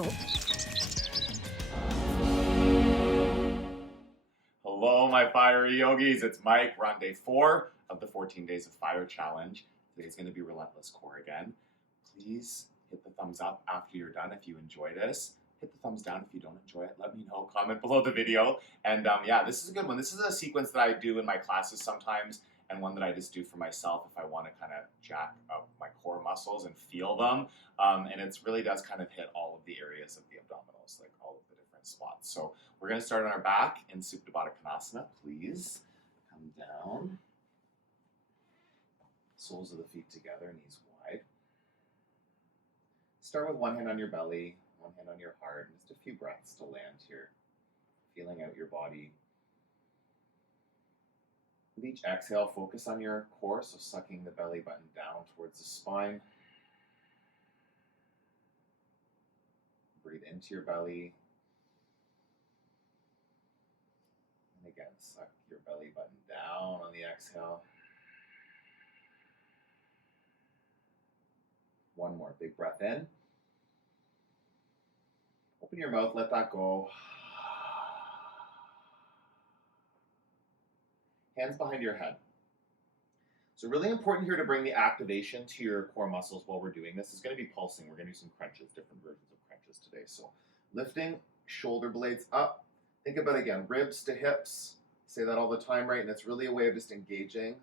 channel. Hello, my fiery yogis. It's Mike. We're on day 4 of the 14 Days of Fire Challenge. Today's going to be Relentless Core again. Please hit the thumbs up after you're done if you enjoy this. Hit the thumbs down if you don't enjoy it. Let me know. Comment below the video. And yeah, this is a good one. This is a sequence that I do in my classes sometimes, and one that I just do for myself if I want to kind of jack up my core muscles and feel them. And it really does kind of hit all of the areas of the abdominals, like all of the different spots. So we're going to start on our back in Supta Baddha Konasana. Please come down. Soles of the feet together, knees wide. Start with one hand on your belly, one hand on your heart. Just a few breaths to land here. Feeling out your body. With each exhale, focus on your core, so sucking the belly button down towards the spine. Breathe into your belly. And again, suck your belly button down on the exhale. One more big breath in. Open your mouth, let that go. Hands behind your head. So really important here to bring the activation to your core muscles while we're doing this. Is going to be pulsing. We're going to do some crunches, different versions of crunches today. So lifting shoulder blades up. Think about, again, ribs to hips. Say that all the time, right? And it's really a way of just engaging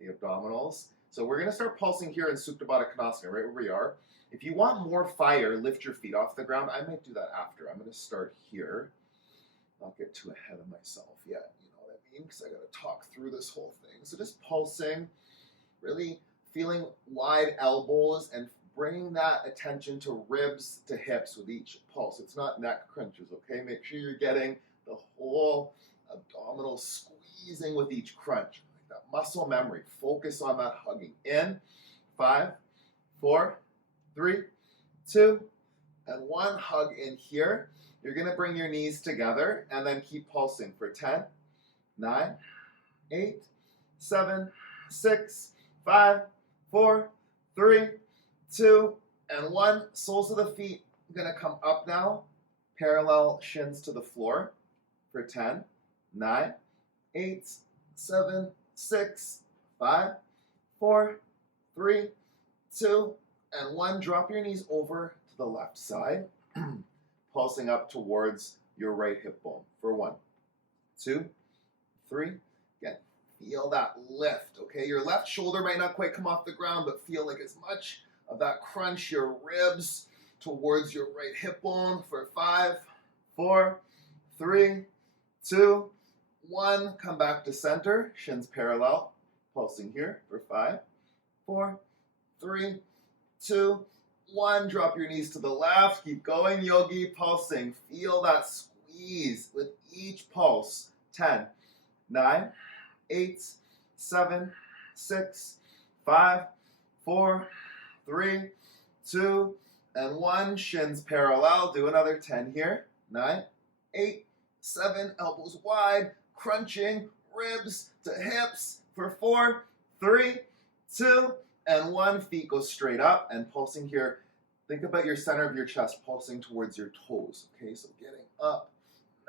the abdominals. So we're going to start pulsing here in Supta Baddha Konasana, right where we are. If you want more fire, lift your feet off the ground. I might do that after. I'm going to start here. Not get too ahead of myself yet, you know what I mean? Because I got to talk through this whole thing. So just pulsing, really feeling wide elbows and bringing that attention to ribs to hips with each pulse. It's not neck crunches, okay? Make sure you're getting the whole abdominal squeezing with each crunch. That muscle memory. Focus on that hugging. In 5, 4, 3, 2, and 1. Hug in here. You're going to bring your knees together and then keep pulsing for 10, 9, 8, 7, 6, 5, 4, 3, 2, and 1. Soles of the feet are going to come up now. Parallel shins to the floor for 10, 9, 8, 7, 6, 5, 4, 3, 2, and 1. Drop your knees over to the left side, pulsing up towards your right hip bone for 1, 2, 3. Again, feel that lift, okay? Your left shoulder might not quite come off the ground, but feel like as much of that crunch, your ribs towards your right hip bone for 5, 4, 3, 2, 1. Come back to center, shins parallel, pulsing here for 5, 4, 3, 2, 1. Drop your knees to the left. Keep going, yogi, pulsing. Feel that squeeze with each pulse. 10, 9, 8, 7, 6, 5, 4, 3, 2, and 1. Shins parallel. Do another 10 here. 9, 8, 7, elbows wide. Crunching, ribs to hips for 4, 3, 2, and 1. Feet go straight up and pulsing here. Think about your center of your chest pulsing towards your toes. Okay, so getting up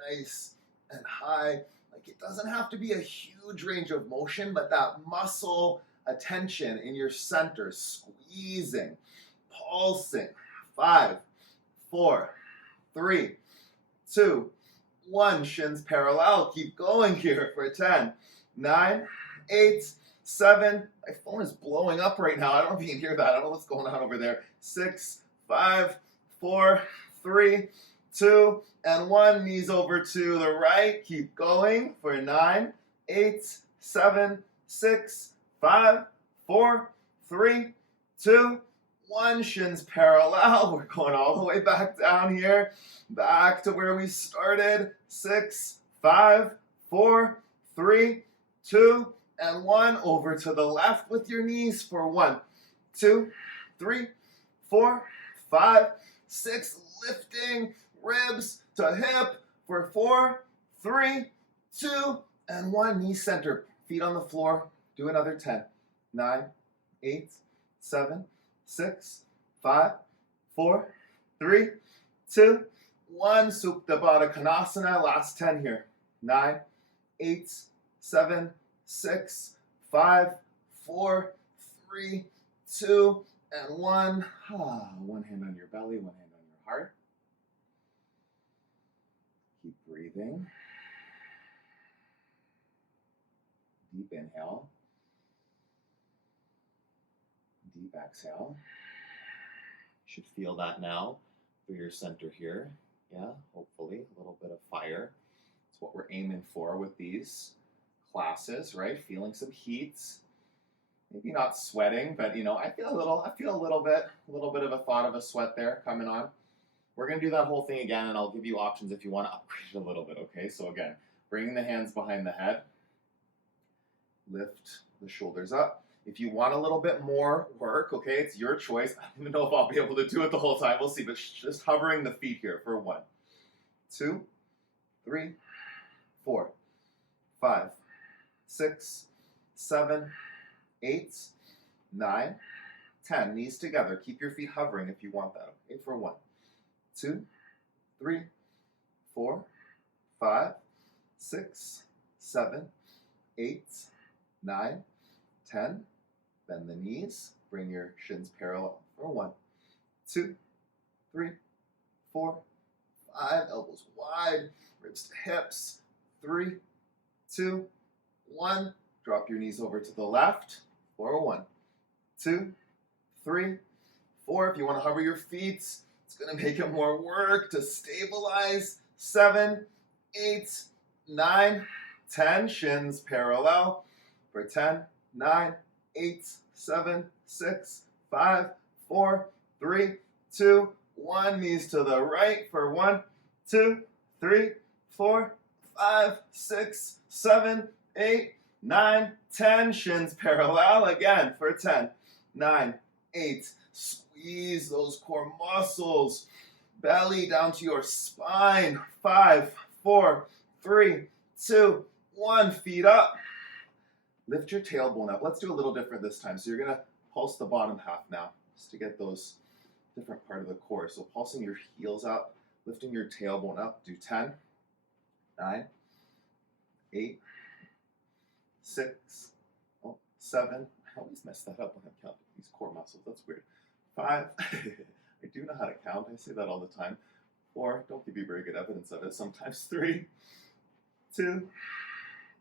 nice and high. Like it doesn't have to be a huge range of motion, but that muscle attention in your center, squeezing, pulsing. 5, 4, 3, 2, 1. Shins parallel. Keep going here for 10, 9, 8, 7. My phone is blowing up right now. I don't know if you can hear that. I don't know what's going on over there. 6, 5, 4, 3, 2, and 1. Knees over to the right. Keep going for 9, 8, 7, 6, 5, 4, 3, 2, 1. Shins parallel. We're going all the way back down here. Back to where we started. 6, 5, 4, 3, 2, and 1. Over to the left with your knees for 1, 2, 3, 4, 5, 6. Lifting ribs to hip for 4, 3, 2, and 1. Knee center. Feet on the floor. Do another 10, 9, 8, 7, 6, 5, 4, 3, 2, 1. Supta Baddha Konasana. Last 10 here. 9, 8, 7, 6, 5, 4, 3, 2, and 1. One hand on your belly, one hand on your heart. Keep breathing. Deep inhale. Deep exhale. You should feel that now through your center here. Yeah, hopefully a little bit of fire. That's what we're aiming for with these classes, right? Feeling some heat. Maybe not sweating, but I feel a little bit of a thought of a sweat there coming on. We're gonna do that whole thing again, and I'll give you options if you want to upgrade it a little bit, okay? So again, bringing the hands behind the head, lift the shoulders up. If you want a little bit more work, okay, it's your choice. I don't even know if I'll be able to do it the whole time. We'll see, but just hovering the feet here for 1, 2, 3, 4, 5, 6, 7, 8, 9, 10. Knees together. Keep your feet hovering if you want that. Okay, for 1, 2, 3, 4, 5, 6, 7, 8, 9, 10. Bend the knees. Bring your shins parallel for 1, 2, 3, 4, 5. Elbows wide. Ribs to hips. 3, 2, 1. Drop your knees over to the left for 1, 2, 3, 4. If you want to hover your feet, it's going to make it more work to stabilize. 7, 8, 9, 10. Shins parallel for 10, 9, 8, 7, 6, 5, 4, 3, 2, 1. Knees to the right for 1, 2, 3, 4, 5, 6, 7, 8, 9, 10. Shins parallel again for 10, 9, 8. Squeeze those core muscles. Belly down to your spine. 5, 4, 3, 2, 1. Feet up. Lift your tailbone up. Let's do a little different this time. So you're going to pulse the bottom half now, just to get those different part of the core. So pulsing your heels up, lifting your tailbone up. Do 10, 9, 8, 6, 7. I always mess that up when I count these core muscles. That's weird. 5. I do know how to count. I say that all the time. 4. Don't give you very good evidence of it. Sometimes 3, 2,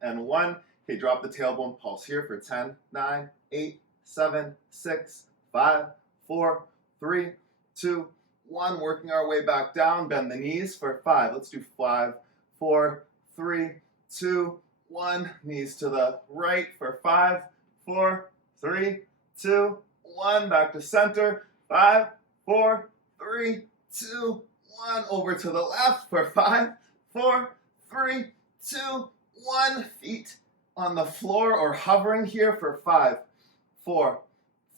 and 1. Okay, drop the tailbone. Pulse here for 10, 9, 8, 7, 6, 5, 4, 3, 2, 1. Working our way back down. Bend the knees for 5. Let's do 5, 4, 3, 2, 1. Knees to the right for 5, 4, 3, 2, 1. Back to center. 5, 4, 3, 2, 1. Over to the left for 5, 4, 3, 2, 1. Feet on the floor or hovering here for 5, 4,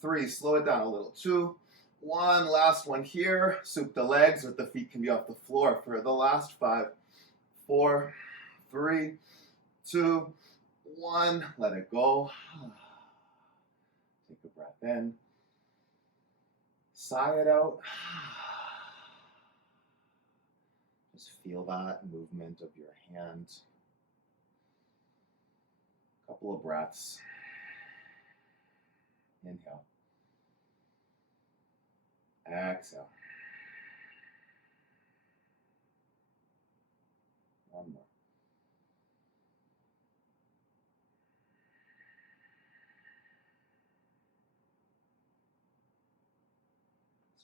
3. Slow it down a little. 2, 1. Last one here. Soup the legs, but the feet can be off the floor for the last 5, 4, 3, 2, 1. Let it go. Take a breath in. Sigh it out. Just feel that movement of your hand. Couple of breaths. Inhale. Exhale. One more.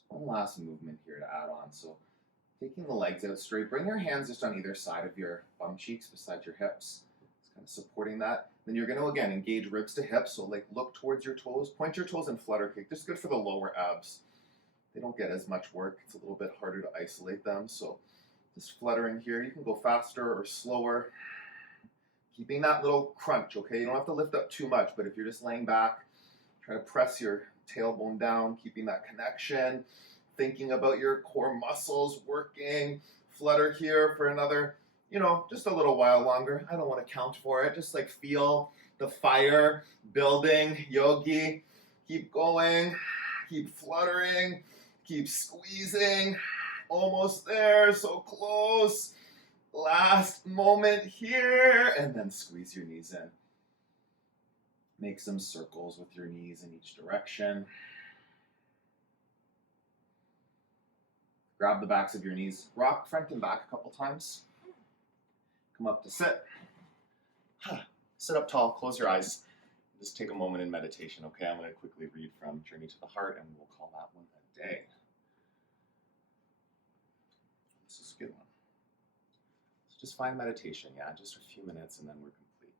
One last movement here to add on. So taking the legs out straight, bring your hands just on either side of your bum cheeks beside your hips. It's kind of supporting that. Then you're going to, again, engage ribs to hips. So like look towards your toes, point your toes and flutter kick. Just good for the lower abs. They don't get as much work. It's a little bit harder to isolate them. So just fluttering here. You can go faster or slower. Keeping that little crunch, okay? You don't have to lift up too much, but if you're just laying back, try to press your tailbone down, keeping that connection, thinking about your core muscles working. Flutter here for another, just a little while longer. I don't want to count for it. Just like feel the fire building, yogi. Keep going, keep fluttering, keep squeezing, almost there, so close. Last moment here, and then squeeze your knees in. Make some circles with your knees in each direction. Grab the backs of your knees, rock front and back a couple times. Come up to sit. Sit up tall, close your eyes. Just take a moment in meditation, okay? I'm going to quickly read from Journey to the Heart, and we'll call that one a day. This is a good one. So just find meditation, yeah? Just a few minutes, and then we're complete.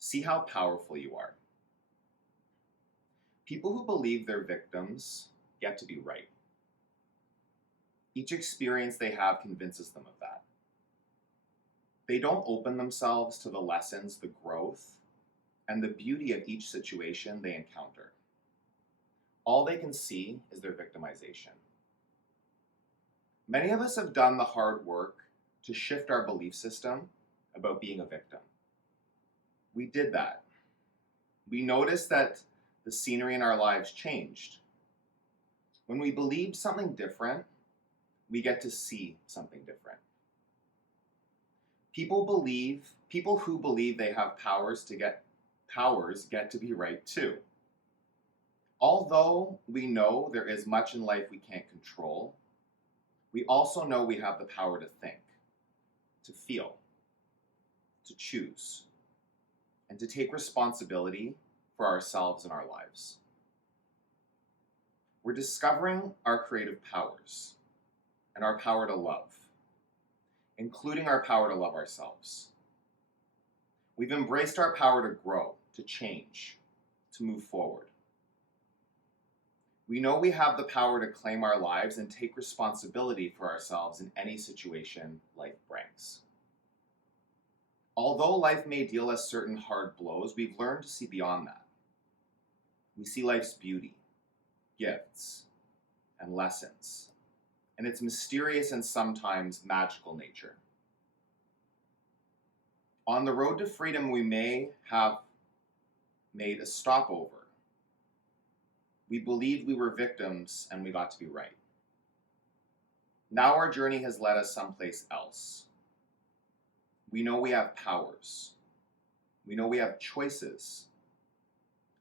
See how powerful you are. People who believe they're victims get to be right. Each experience they have convinces them of that. They don't open themselves to the lessons, the growth, and the beauty of each situation they encounter. All they can see is their victimization. Many of us have done the hard work to shift our belief system about being a victim. We did that. We noticed that the scenery in our lives changed. When we believed something different, we get to see something different. People who believe they have powers get to be right too. Although we know there is much in life we can't control, we also know we have the power to think, to feel, to choose, and to take responsibility for ourselves and our lives. We're discovering our creative powers and our power to love, including our power to love ourselves. We've embraced our power to grow, to change, to move forward. We know we have the power to claim our lives and take responsibility for ourselves in any situation life brings. Although life may deal us certain hard blows, we've learned to see beyond that. We see life's beauty, gifts, and lessons, and its mysterious and sometimes magical nature. On the road to freedom, we may have made a stopover. We believed we were victims and we got to be right. Now our journey has led us someplace else. We know we have powers. We know we have choices.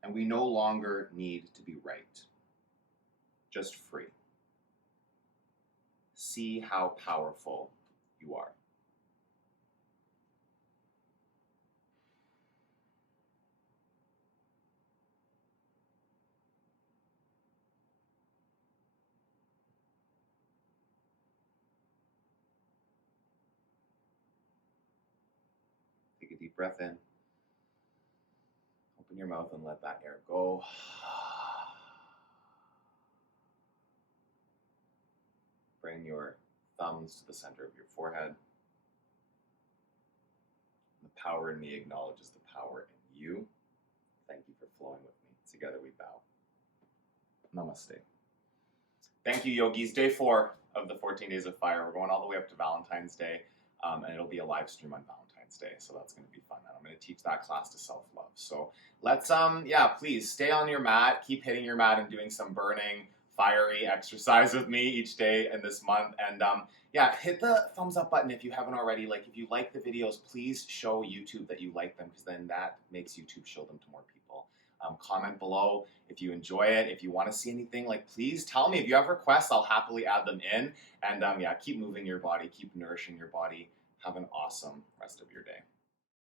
And we no longer need to be right. Just free. See how powerful you are. Take a deep breath in. Open your mouth and let that air go. Bring your thumbs to the center of your forehead. The power in me acknowledges the power in you. Thank you for flowing with me. Together we bow. Namaste. Thank you, yogis. Day 4 of the 14 Days of Fire. We're going all the way up to Valentine's Day, and it'll be a live stream on Valentine's Day, so that's going to be fun. And I'm going to teach that class to self-love. So let's, please stay on your mat, keep hitting your mat and doing some burning, fiery exercise with me each day in this month. And hit the thumbs up button if you haven't already. Like, if you like the videos, please show YouTube that you like them, because then that makes YouTube show them to more people. Comment below if you enjoy it. If you want to see anything, please tell me. If you have requests, I'll happily add them in. And keep moving your body, keep nourishing your body. Have an awesome rest of your day.